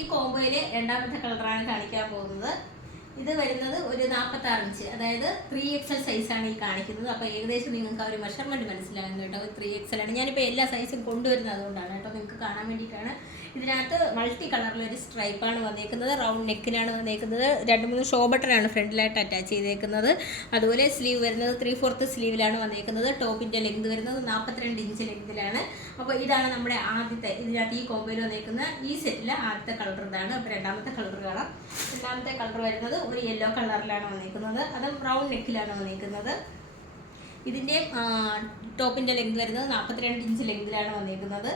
ഈ കോംബോയിലെ രണ്ടാമത്തെ കളറാണ് കാണിക്കാൻ പോകുന്നത്. ഇത് വരുന്നത് ഒരു 46 ഇഞ്ച്, അതായത് 3XL സൈസാണ് ഈ കാണിക്കുന്നത്. അപ്പോൾ ഏകദേശം നിങ്ങൾക്ക് ആ ഒരു മെഷർമെൻറ്റ് മനസ്സിലാകും കേട്ടോ. 3XL ആണ്. ഞാനിപ്പോൾ എല്ലാ സൈസും കൊണ്ടുവരുന്നത് അതുകൊണ്ടാണ് കേട്ടോ, നിങ്ങൾക്ക് കാണാൻ വേണ്ടിയിട്ടാണ്. ഇതിനകത്ത് മൾട്ടി കളറിലൊരു സ്ട്രൈപ്പാണ് വന്നേക്കുന്നത്, റൗണ്ട് നെക്കിനാണ് വന്നേക്കുന്നത്. 2-3 ഷോ ബട്ടനാണ് ഫ്രണ്ടിലായിട്ട് അറ്റാച്ച് ചെയ്തേക്കുന്നത്. അതുപോലെ സ്ലീവ് വരുന്നത് 3/4 സ്ലീവിലാണ് വന്നേക്കുന്നത്. ടോപ്പിൻ്റെ ലെങ്ത് വരുന്നത് 42 ഇഞ്ച് ലെങ്തിലാണ്. അപ്പോൾ ഇതാണ് നമ്മുടെ ആദ്യത്തെ, ഇതിനകത്ത് ഈ കോമ്പോയിൽ വന്നേക്കുന്ന ഈ സെറ്റിലെ ആദ്യത്തെ കളർ ഇതാണ്. അപ്പോൾ രണ്ടാമത്തെ കളർ കാണാം. രണ്ടാമത്തെ കളർ വരുന്നത് ഒരു യെല്ലോ കളറിലാണ് വന്നേക്കുന്നത്, അത് റൗണ്ട് നെക്കിലാണ് വന്നേക്കുന്നത്. ഇതിൻ്റെ ടോപ്പിൻ്റെ ലെങ്ത് വരുന്നത് 42 ഇഞ്ച് ലെങ്തിലാണ് വന്നേക്കുന്നത്.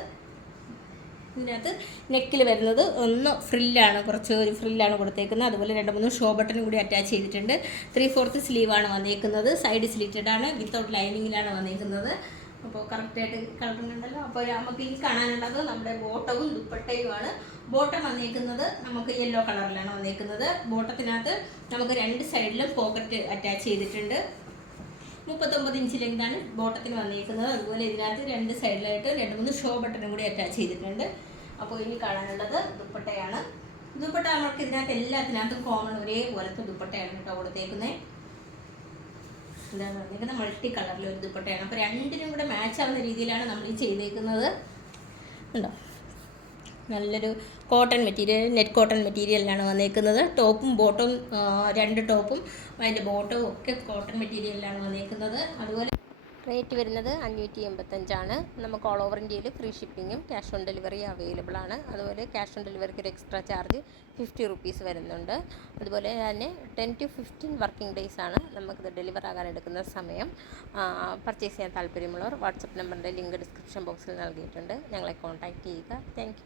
ഇതിനകത്ത് നെക്കിൽ വരുന്നത് ഒന്ന് ഫ്രില്ലാണ്, കുറച്ച് ഒരു ഫ്രില്ലാണ് കൊടുത്തേക്കുന്നത്. അതുപോലെ 2-3 ഷോ ബട്ടനും കൂടി അറ്റാച്ച് ചെയ്തിട്ടുണ്ട്. 3/4 സ്ലീവാണ് വന്നേക്കുന്നത്. സൈഡ് സ്ലിറ്റഡ് ആണ്, വിത്തൗട്ട് ലൈനിങ്ങിലാണ് വന്നേക്കുന്നത്. അപ്പോൾ കറക്റ്റായിട്ട് കളറുന്നുണ്ടല്ലോ. അപ്പോൾ നമുക്ക് ഈ കാണാനുള്ളത് നമ്മുടെ ബോട്ടവും ദുപ്പട്ടയുമാണ്. ബോട്ടം വന്നേക്കുന്നത് നമുക്ക് യെല്ലോ കളറിലാണ് വന്നേക്കുന്നത്. ബോട്ടത്തിനകത്ത് നമുക്ക് 2 സൈഡിലും പോക്കറ്റ് അറ്റാച്ച് ചെയ്തിട്ടുണ്ട്. 39 ഇഞ്ച് ലെങ്താണ് ബോട്ടത്തിന് വന്നിരിക്കുന്നത്. അതുപോലെ ഇതിനകത്ത് 2 സൈഡിലായിട്ട് 2-3 ഷോ ബട്ടനും കൂടി അറ്റാച്ച് ചെയ്തിട്ടുണ്ട്. അപ്പോൾ ഇനി കാണാനുള്ളത് ദുപ്പട്ടയാണ്. ദുപ്പട്ട നമുക്ക് ഇതിനകത്ത് എല്ലാത്തിനകത്തും കോമൺ ഒരേപോലത്തെ ദുപ്പട്ടയാണ് കേട്ടോ കൊടുത്തേക്കുന്നത്. എന്താണ് വന്നിരിക്കുന്നത്, മൾട്ടി കളറിൽ ഒരു ദുപ്പട്ടയാണ്. അപ്പോൾ രണ്ടിനും കൂടെ മാച്ച് ആവുന്ന രീതിയിലാണ് നമ്മൾ ഈ ചെയ്തേക്കുന്നത്. ഉണ്ടോ, നല്ലൊരു കോട്ടൺ മെറ്റീരിയൽ, നെറ്റ് കോട്ടൺ മെറ്റീരിയലിലാണ് വന്നേക്കുന്നത്. ടോപ്പും ബോട്ടവും, 2 ടോപ്പും അതിൻ്റെ ബോട്ടവും ഒക്കെ കോട്ടൺ മെറ്റീരിയലിലാണ് വന്നേക്കുന്നത്. അതുപോലെ റേറ്റ് വരുന്നത് 585 നമുക്ക് ഓൾ ഓവർ ഇന്ത്യയിൽ ഫ്രീ ഷിപ്പിങ്ങും ക്യാഷ് ഓൺ ഡെലിവറി അവൈലബിൾ ആണ്. അതുപോലെ ക്യാഷ് ഓൺ ഡെലിവറിക്ക് ഒരു എക്സ്ട്രാ ചാർജ് 50 റുപ്പീസ് വരുന്നുണ്ട്. അതുപോലെ തന്നെ 10 to 15 വർക്കിംഗ് ഡേയ്സ് ആണ് നമുക്കിത് ഡെലിവർ ആകാൻ എടുക്കുന്ന സമയം. പർച്ചേസ് ചെയ്യാൻ താല്പര്യമുള്ളവർ വാട്സപ്പ് നമ്പറിൻ്റെ ലിങ്ക് ഡിസ്ക്രിപ്ഷൻ ബോക്സിൽ നൽകിയിട്ടുണ്ട്, ഞങ്ങളെ കോൺടാക്റ്റ് ചെയ്യുക. താങ്ക്